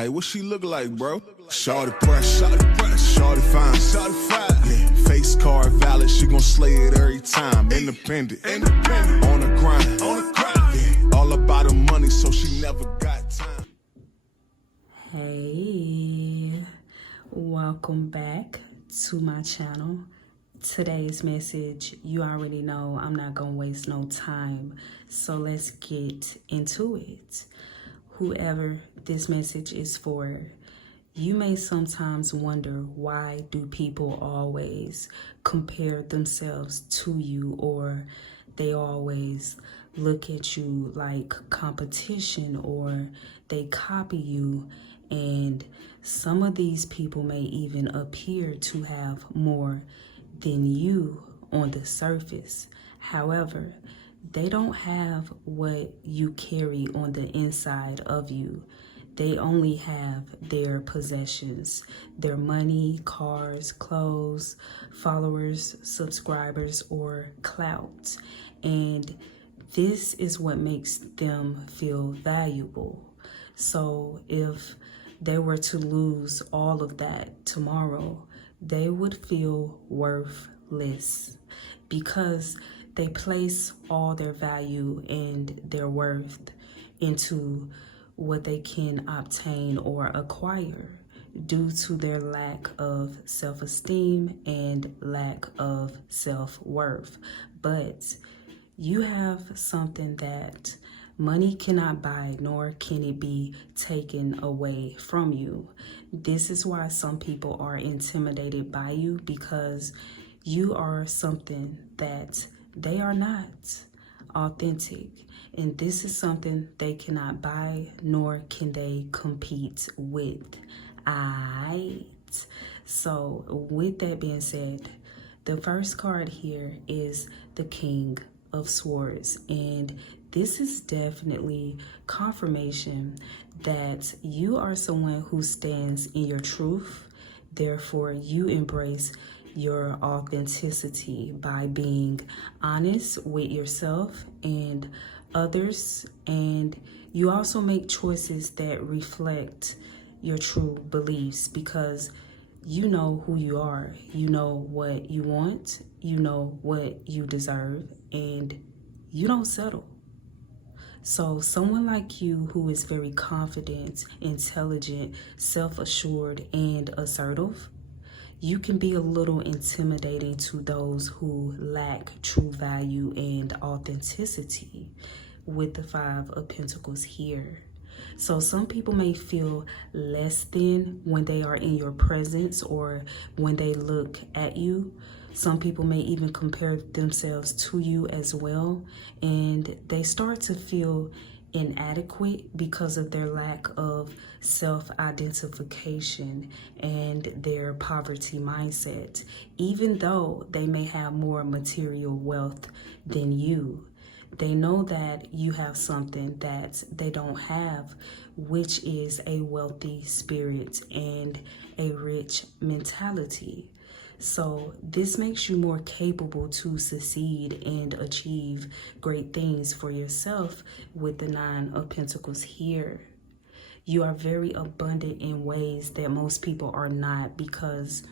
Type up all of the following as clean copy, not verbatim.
Hey, what she look like, bro? Shorty press, shorty fine, yeah, face card valid, she gon' slay it every time. Independent, on the grind, yeah, all about the money, so she never got time. Hey, welcome back to my channel. Today's message, you already know I'm not gonna waste no time, so let's get into it. Whoever this message is for, you may sometimes wonder, why do people always compare themselves to you, or they always look at you like competition, or they copy you, and some of these people may even appear to have more than you on the surface. However, they don't have what you carry on the inside of you. They only have their possessions, their money, cars, clothes, followers, subscribers, or clout. And this is what makes them feel valuable. So if they were to lose all of that tomorrow, they would feel worthless, because they place all their value and their worth into what they can obtain or acquire due to their lack of self-esteem and lack of self-worth. But you have something that money cannot buy, nor can it be taken away from you. This is why some people are intimidated by you, because you are something that they are not, authentic. And this is something they cannot buy, nor can they compete with. Alright. So with that being said, the first card here is the King of Swords. And this is definitely confirmation that you are someone who stands in your truth. Therefore, you embrace your authenticity by being honest with yourself and others. And you also make choices that reflect your true beliefs, because you know who you are. You know what you want. You know what you deserve. And you don't settle. So someone like you who is very confident, intelligent, self-assured, and assertive, you can be a little intimidating to those who lack true value and authenticity with the Five of Pentacles here. So some people may feel less than when they are in your presence or when they look at you. Some people may even compare themselves to you as well, and they start to feel inadequate because of their lack of self-identification and their poverty mindset, even though they may have more material wealth than you. They know that you have something that they don't have, which is a wealthy spirit and a rich mentality. So this makes you more capable to succeed and achieve great things for yourself with the Nine of Pentacles here. You are very abundant in ways that most people are not, because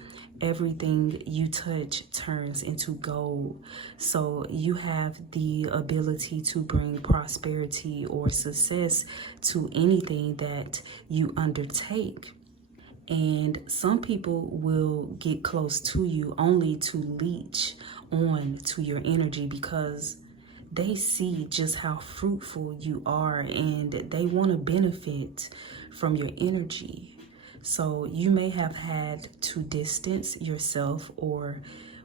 everything you touch turns into gold. So you have the ability to bring prosperity or success to anything that you undertake. And some people will get close to you only to leech on to your energy, because they see just how fruitful you are and they want to benefit from your energy. So you may have had to distance yourself, or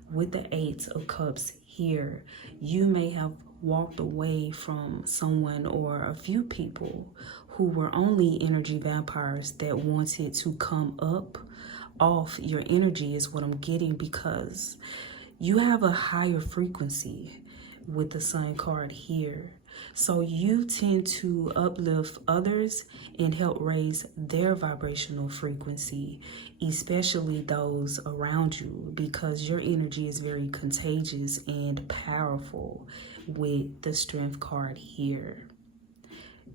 with the Eight of Cups here, you may have walked away from someone or a few people who were only energy vampires that wanted to come up off your energy, is what I'm getting, because you have a higher frequency with the Sun card here. So you tend to uplift others and help raise their vibrational frequency, especially those around you, because your energy is very contagious and powerful with the Strength card here.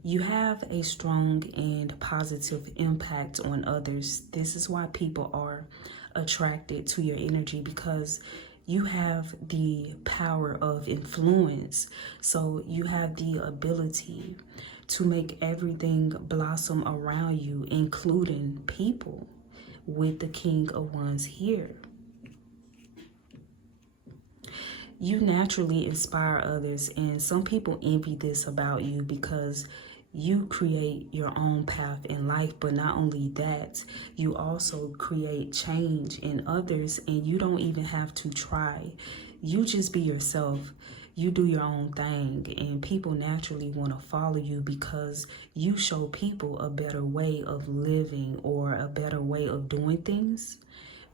you have a strong and positive impact on others. This is why people are attracted to your energy, because you have the power of influence. So you have the ability to make everything blossom around you, including people, with the King of Wands here. You naturally inspire others, and some people envy this about you because you create your own path in life. But not only that, you also create change in others, and you don't even have to try. You just be yourself. You do your own thing, and people naturally want to follow you because you show people a better way of living or a better way of doing things.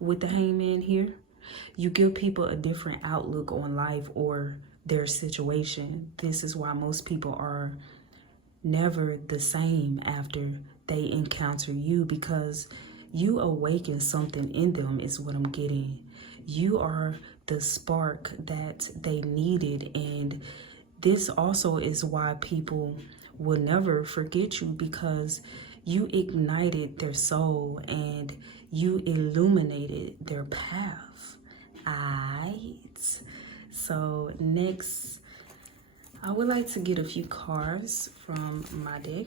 With the Hangman here, you give people a different outlook on life or their situation. This is why most people are never the same after they encounter you, because you awaken something in them is what I'm getting. You are the spark that they needed, and this also is why people will never forget you, because you ignited their soul and you illuminated their path. Alright, so next I would like to get a few cards from my deck.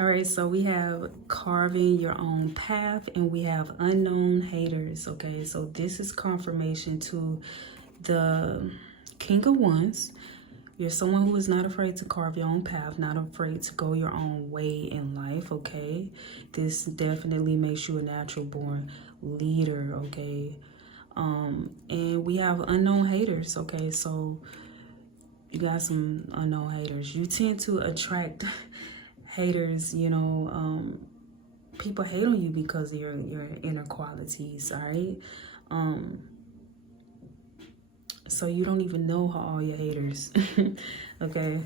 All right, so we have carving your own path, and we have unknown haters. Okay, so this is confirmation to the King of Wands. You're someone who is not afraid to carve your own path, not afraid to go your own way in life. Okay, this definitely makes you a natural born leader. Okay, and we have unknown haters. Okay, so you got some unknown haters. You tend to attract haters, you know. People hate on you because of your inner qualities. All right, so you don't even know how all your haters okay,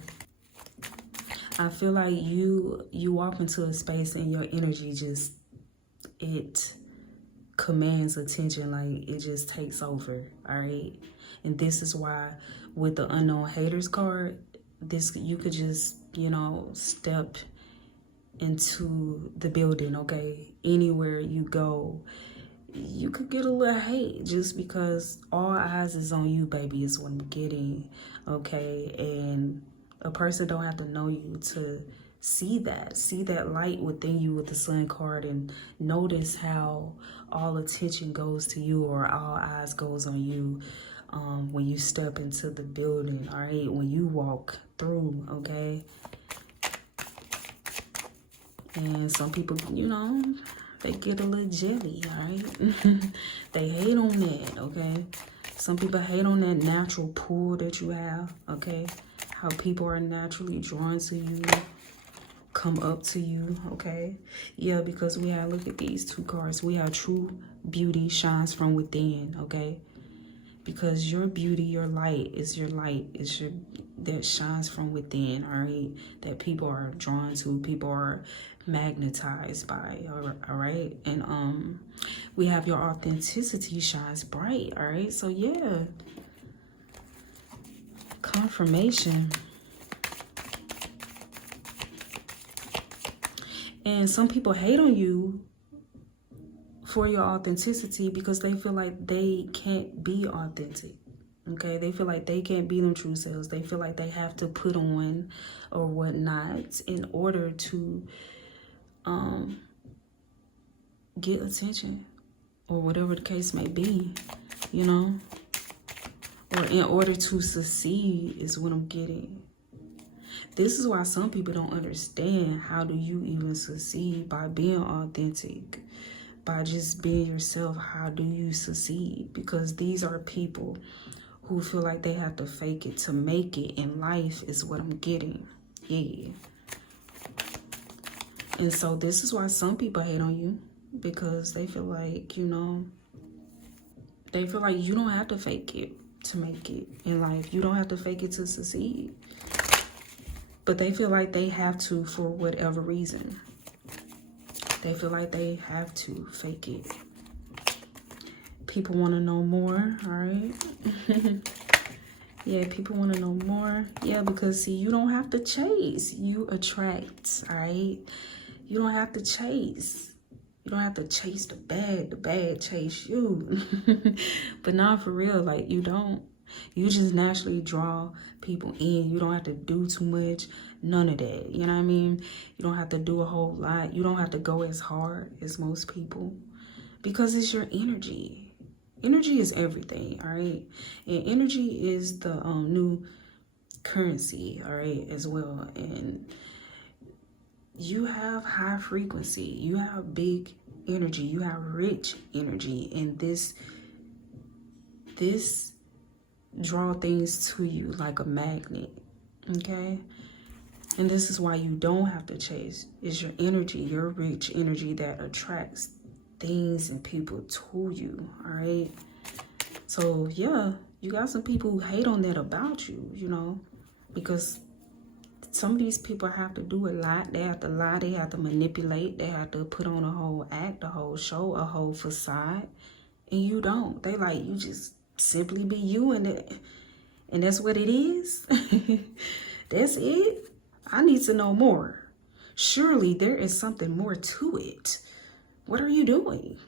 I feel like you walk into a space and your energy just, it commands attention, like it just takes over. All right, and this is why with the unknown haters card, this, you could just, you know, step into the building. Okay, anywhere you go, you could get a little hate just because all eyes is on you, baby, is what I'm getting. Okay, and a person don't have to know you to see that light within you with the Sun card, and notice how all attention goes to you, or all eyes goes on you when you step into the building. All right, when you walk through. Okay, and some people, you know, they get a little jelly. All right, they hate on that. Okay, some people hate on that natural pull that you have. Okay, how people are naturally drawn to you, come up to you. Okay, yeah, because we have, look at these two cards. We have true beauty shines from within. Okay, because your beauty, your light is your light, is your, that shines from within. All right, that people are drawn to, people are magnetized by. All right, and we have your authenticity shines bright. All right, so yeah, confirmation. And some people hate on you for your authenticity because they feel like they can't be authentic. Okay, they feel like they can't be them true selves. They feel like they have to put on or whatnot in order to get attention, or whatever the case may be, you know, or in order to succeed is what I'm getting. This is why some people don't understand, how do you even succeed by being authentic, by just being yourself. How do you succeed? Because these are people who feel like they have to fake it to make it in life is what I'm getting. Yeah. And so this is why some people hate on you, because they feel like, you know, they feel like you don't have to fake it to make it in life. You don't have to fake it to succeed. But they feel like they have to for whatever reason. They feel like they have to fake it. People want to know more, all right? Yeah, people want to know more. Yeah, because see, you don't have to chase. You attract, all right? You don't have to chase. You don't have to chase the bad chase you. But not for real, like you don't. You just naturally draw people in. You don't have to do too much, none of that. You know what I mean? You don't have to do a whole lot. You don't have to go as hard as most people because it's your energy. Energy is everything, all right? And energy is the new currency, all right, as well. And you have high frequency. You have big energy. You have rich energy. And this draw things to you like a magnet, okay? And this is why you don't have to chase. It's your energy, your rich energy that attracts things and people to you, all right? So yeah, you got some people who hate on that about you, you know, because some of these people have to do a lot. They have to lie, they have to manipulate, they have to put on a whole act, a whole show, a whole facade, and you don't. They like, you just simply be you, and that's what it is. That's it. I need to know more. Surely there is something more to it. What are you doing?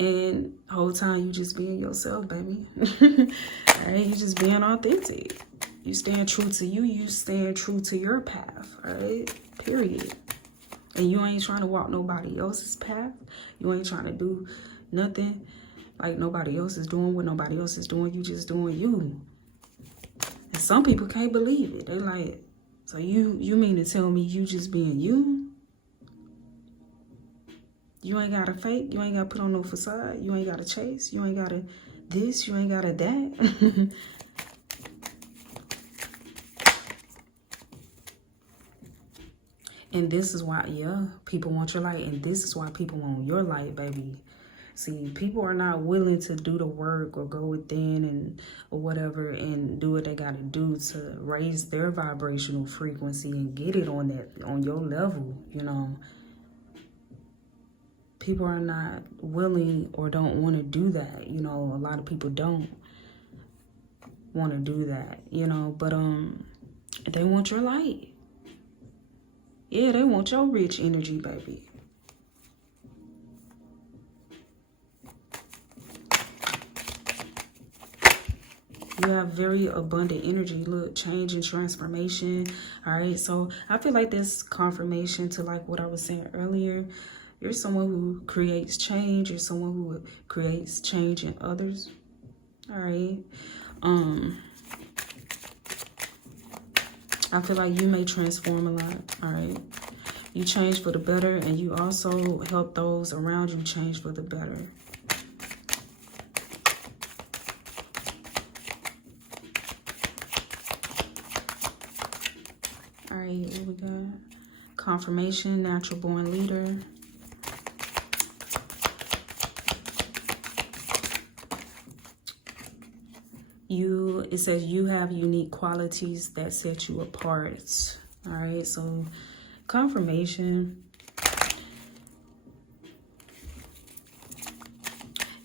And the whole time you just being yourself, baby. All right, you just being authentic. You staying true to you. You staying true to your path, all right? Period. And you ain't trying to walk nobody else's path. You ain't trying to do nothing like nobody else is doing what nobody else is doing. You just doing you. And some people can't believe it. They like, so you mean to tell me you just being you? You ain't got to fake. You ain't got to put on no facade. You ain't got to chase. You ain't got to this. You ain't got to that. And this is why, yeah, people want your light. And this is why people want your light, baby. See, people are not willing to do the work or go within and or whatever and do what they got to do to raise their vibrational frequency and get it on your level, you know. People are not willing or don't want to do that, you know. A lot of people don't want to do that, you know, but they want your light. Yeah, they want your rich energy, baby. You have very abundant energy. Look, change and transformation. All right, so I feel like this confirmation to like what I was saying earlier. You're someone who creates change. You're someone who creates change in others. All right. I feel like you may transform a lot. All right. You change for the better, and you also help those around you change for the better. All right, what we got? Confirmation, natural born leader. It says you have unique qualities that set you apart. All right, so confirmation.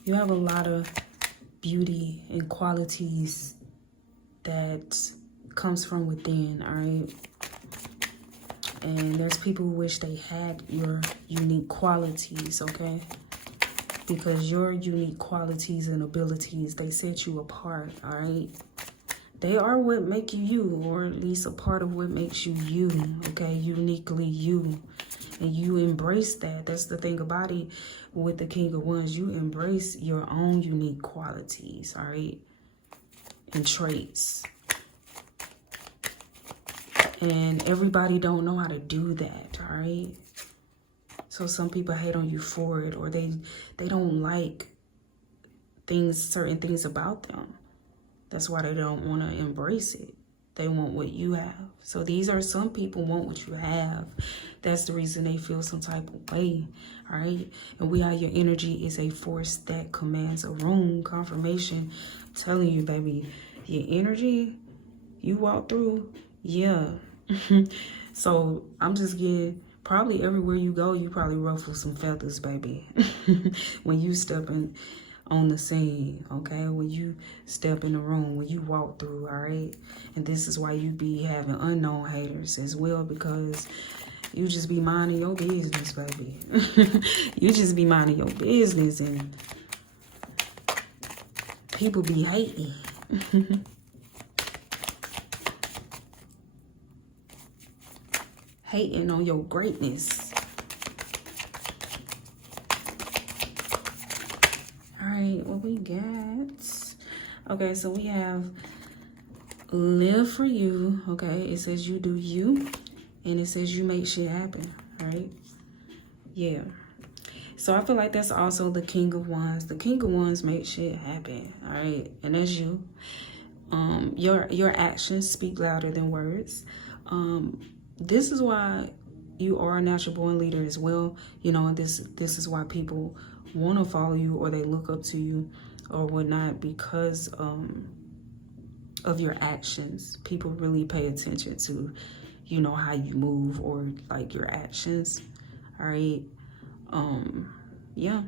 You have a lot of beauty and qualities that comes from within, all right? And there's people who wish they had your unique qualities, okay? Because your unique qualities and abilities, they set you apart, all right? They are what make you you, or at least a part of what makes you you, okay? Uniquely you. And you embrace that. That's the thing about it with the King of Wands. You embrace your own unique qualities, all right? And traits. And everybody don't know how to do that, all right? So some people hate on you for it, or they don't like certain things about them. That's why they don't want to embrace it. They want what you have. So these are some people want what you have. That's the reason they feel some type of way, all right? And we are your energy is a force that commands a room. Confirmation telling you, baby, your energy you walk through, yeah. So I'm just getting, probably everywhere you go, you probably ruffle some feathers, baby. When you stepping on the scene, okay? When you step in the room, when you walk through, all right? And this is why you be having unknown haters as well, because you just be minding your business, baby. You just be minding your business, and people be hating. Hating on your greatness. All right, what we got? Okay, so we have live for you. Okay, it says you do you, and it says you make shit happen. All right, yeah. So I feel like that's also the King of Wands. The King of Wands make shit happen. All right, and that's you. Your actions speak louder than words. This is why you are a natural born leader as well. You know, this is why people want to follow you, or they look up to you or whatnot, because of your actions. People really pay attention to, you know, how you move, or like your actions. All right. Yeah.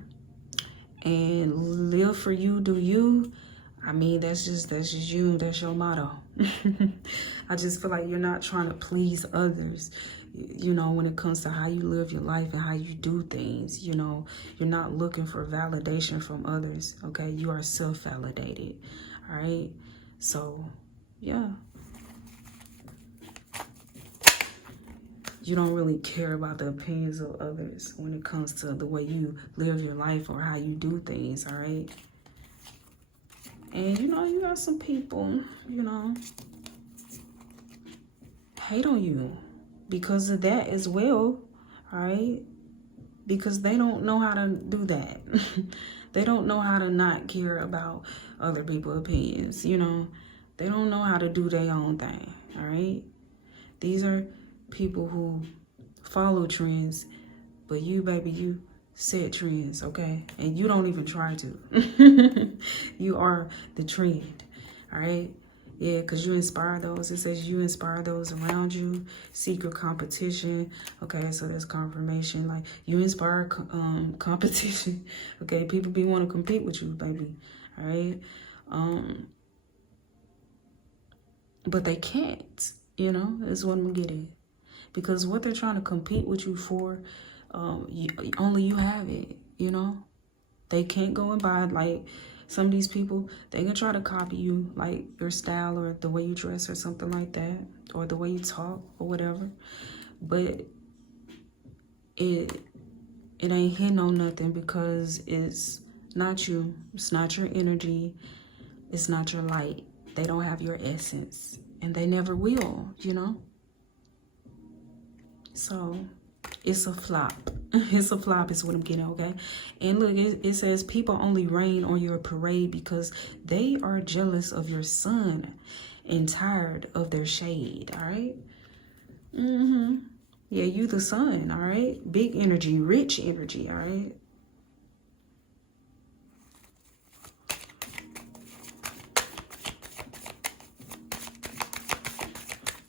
And live for you, do you. I mean, that's just you. That's your motto. I just feel like you're not trying to please others, you know, when it comes to how you live your life and how you do things. You know, you're not looking for validation from others, okay? You are self-validated, all right? So, yeah. You don't really care about the opinions of others when it comes to the way you live your life or how you do things, all right? And, you know, you got some people, you know, hate on you because of that as well, all right? Because they don't know how to do that. They don't know how to not care about other people's opinions, you know? They don't know how to do their own thing, all right? These are people who follow trends, but you, baby, you set trends, okay? And you don't even try to. You are the trend, all right? Yeah, because you inspire those. It says you inspire those around you. Secret competition. Okay, so there's confirmation. Like, you inspire competition. Okay, people be want to compete with you, baby. All right? But they can't, you know? That's what I'm getting. Because what they're trying to compete with you for, only you have it, you know? They can't go and buy, like, some of these people, they can try to copy you, like your style or the way you dress or something like that, or the way you talk or whatever. But it ain't hitting on nothing, because it's not you. It's not your energy. It's not your light. They don't have your essence, and they never will, you know? So it's a flop. It's a flop is what I'm getting, okay? And look, it says people only rain on your parade because they are jealous of your sun and tired of their shade, all right? Yeah, you the sun, all right? Big energy, rich energy, all right?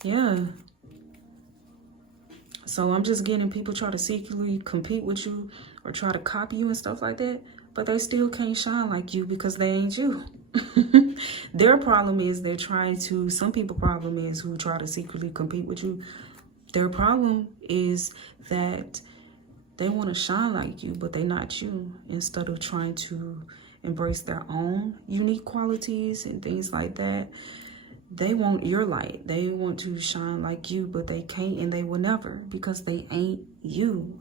Yeah. So I'm just getting people try to secretly compete with you or try to copy you and stuff like that, but they still can't shine like you because they ain't you. Their problem is they're trying to, some people's problem is who try to secretly compete with you. Their problem is that they want to shine like you, but they're not you. Instead of trying to embrace their own unique qualities and things like that, they want your light. They want to shine like you, but they can't, and they will never, because they ain't you.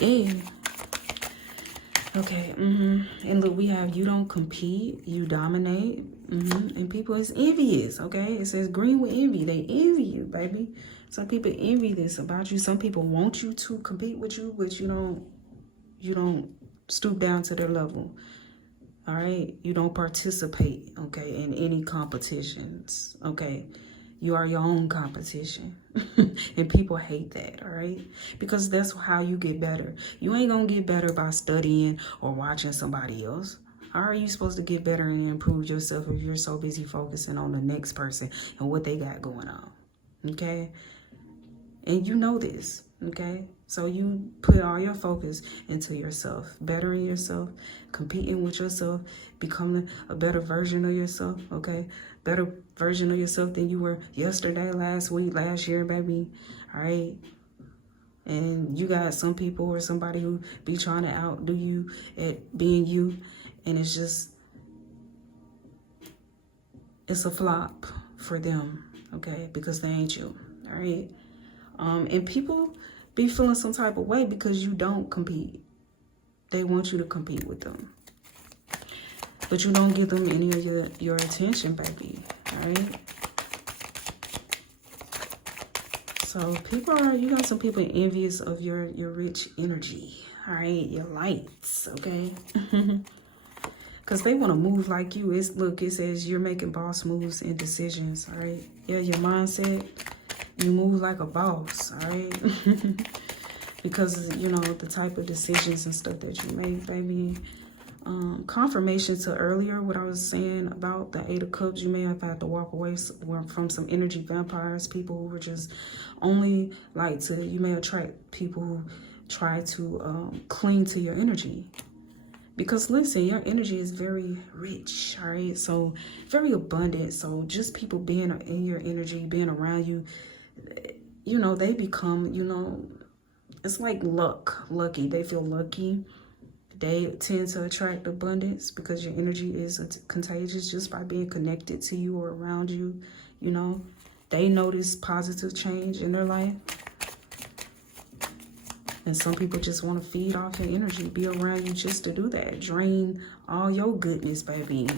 Yeah. Okay. And look, we have you don't compete, you dominate. And people is envious. Okay. It says green with envy. They envy you, baby. Some people envy this about you. Some people want you to compete with you, but you don't stoop down to their level. All right, you don't participate, okay, in any competitions, okay? You are your own competition. And people hate that, all right? Because that's how you get better. You ain't gonna get better by studying or watching somebody else, How are you supposed to get better and improve yourself if you're so busy focusing on the next person and what they got going on? Okay? And you know this, okay? So you put all your focus into yourself, bettering yourself, competing with yourself, becoming a better version of yourself, okay? Better version of yourself than you were yesterday, last week, last year, baby, all right? And you got some people or somebody who be trying to outdo you at being you, and it's a flop for them, okay? Because they ain't you, all right? And people be feeling some type of way because you don't compete. They want you to compete with them. But you don't give them any of your attention, baby. All right? So you got some people envious of your rich energy. All right? Your lights, okay? Because they want to move like you. Look, it says you're making boss moves and decisions, all right? Yeah, your mindset. You move like a boss, all right? Because, you know, the type of decisions and stuff that you make, baby. Confirmation to earlier, what I was saying about the 8 of Cups, you may have had to walk away from some energy vampires, people who were just only you may attract people who try to cling to your energy. Because listen, your energy is very rich, all right? So very abundant. So just people being in your energy, being around you, you know, they become, you know, it's like lucky. They feel lucky. They tend to attract abundance because your energy is contagious just by being connected to you or around you. You know, they notice positive change in their life. And some people just want to feed off your energy, be around you just to do that. Drain all your goodness, baby.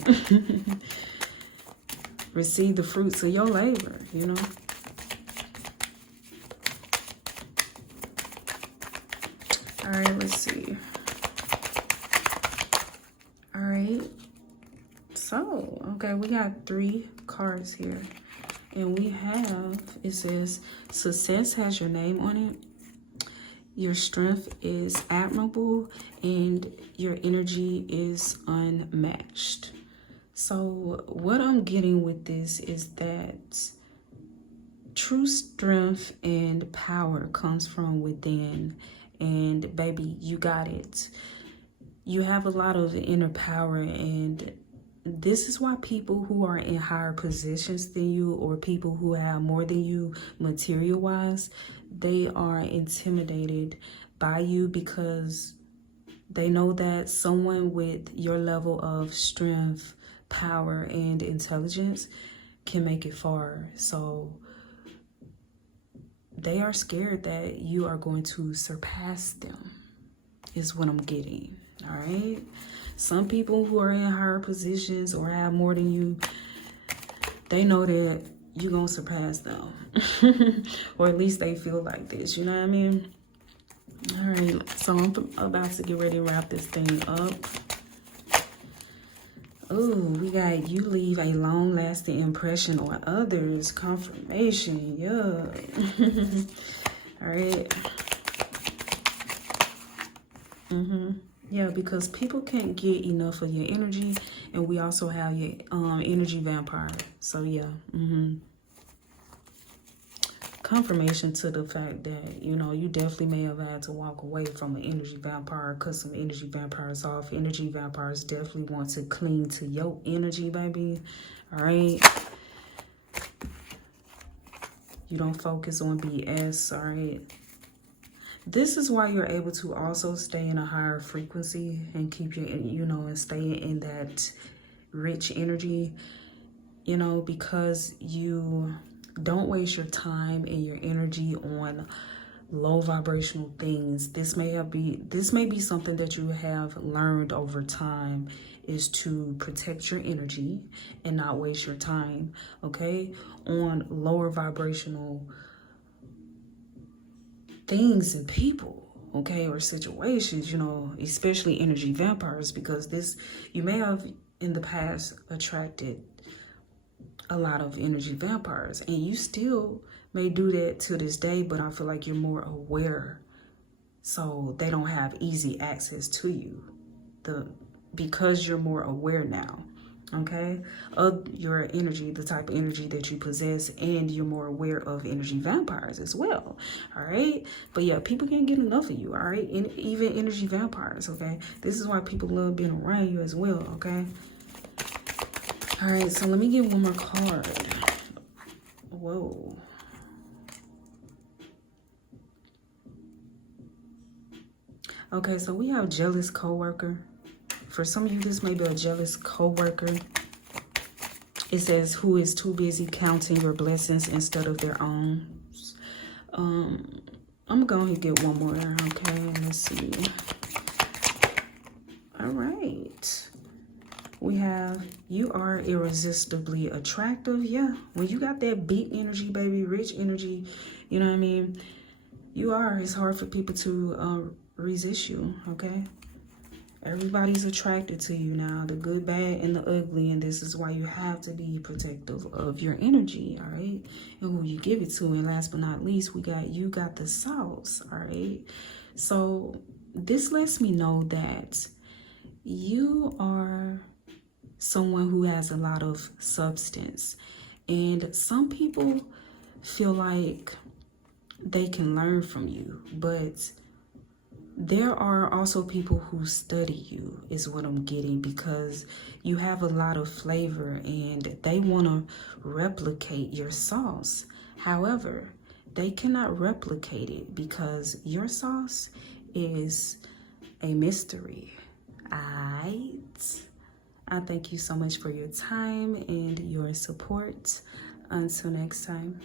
Receive the fruits of your labor, you know. All right, let's see. All right. So, okay, we got 3 cards here. And we have, it says, success has your name on it. Your strength is admirable and your energy is unmatched. So what I'm getting with this is that true strength and power comes from within. And baby, you got it. You have a lot of inner power, and this is why people who are in higher positions than you or people who have more than you material-wise, they are intimidated by you because they know that someone with your level of strength, power, and intelligence can make it far. So they are scared that you are going to surpass them, is what I'm getting, all right? Some people who are in higher positions or have more than you, they know that you're going to surpass them. Or at least they feel like this, you know what I mean? All right, so I'm about to get ready to wrap this thing up. Oh, we got you leave a long-lasting impression on others. Confirmation, yeah. All right. Yeah, because people can't get enough of your energy, and we also have your energy vampire. So yeah. Confirmation to the fact that, you know, you definitely may have had to walk away from an energy vampire, cut some energy vampires off. Energy vampires definitely want to cling to your energy, baby. All right. You don't focus on BS, all right? This is why you're able to also stay in a higher frequency and keep your, you know, and stay in that rich energy, you know, because you don't waste your time and your energy on low vibrational things. This may be something that you have learned over time, is to protect your energy and not waste your time, okay, on lower vibrational things and people, okay, or situations, you know, especially energy vampires, because this, you may have in the past attracted a lot of energy vampires, and you still may do that to this day, but I feel like you're more aware, so they don't have easy access to you. because you're more aware now, okay, of your energy, the type of energy that you possess, and you're more aware of energy vampires as well. All right, but yeah, people can't get enough of you. All right, and even energy vampires. Okay, this is why people love being around you as well. Okay. All right, so let me get one more card. Whoa. Okay, so we have jealous coworker. For some of you, this may be a jealous coworker. It says, who is too busy counting your blessings instead of their own. I'm gonna go ahead and get one more. Okay, let's see. All right. We have, you are irresistibly attractive. Yeah, when you got that big energy, baby, rich energy, you know what I mean? You are. It's hard for people to resist you, okay? Everybody's attracted to you now, the good, bad, and the ugly, and this is why you have to be protective of your energy, all right? And who you give it to. And last but not least, we got, you got the sauce, all right? So this lets me know that you are someone who has a lot of substance, and some people feel like they can learn from you, but there are also people who study you, is what I'm getting, because you have a lot of flavor and they want to replicate your sauce. However, they cannot replicate it because your sauce is a mystery. I thank you so much for your time and your support. Until next time.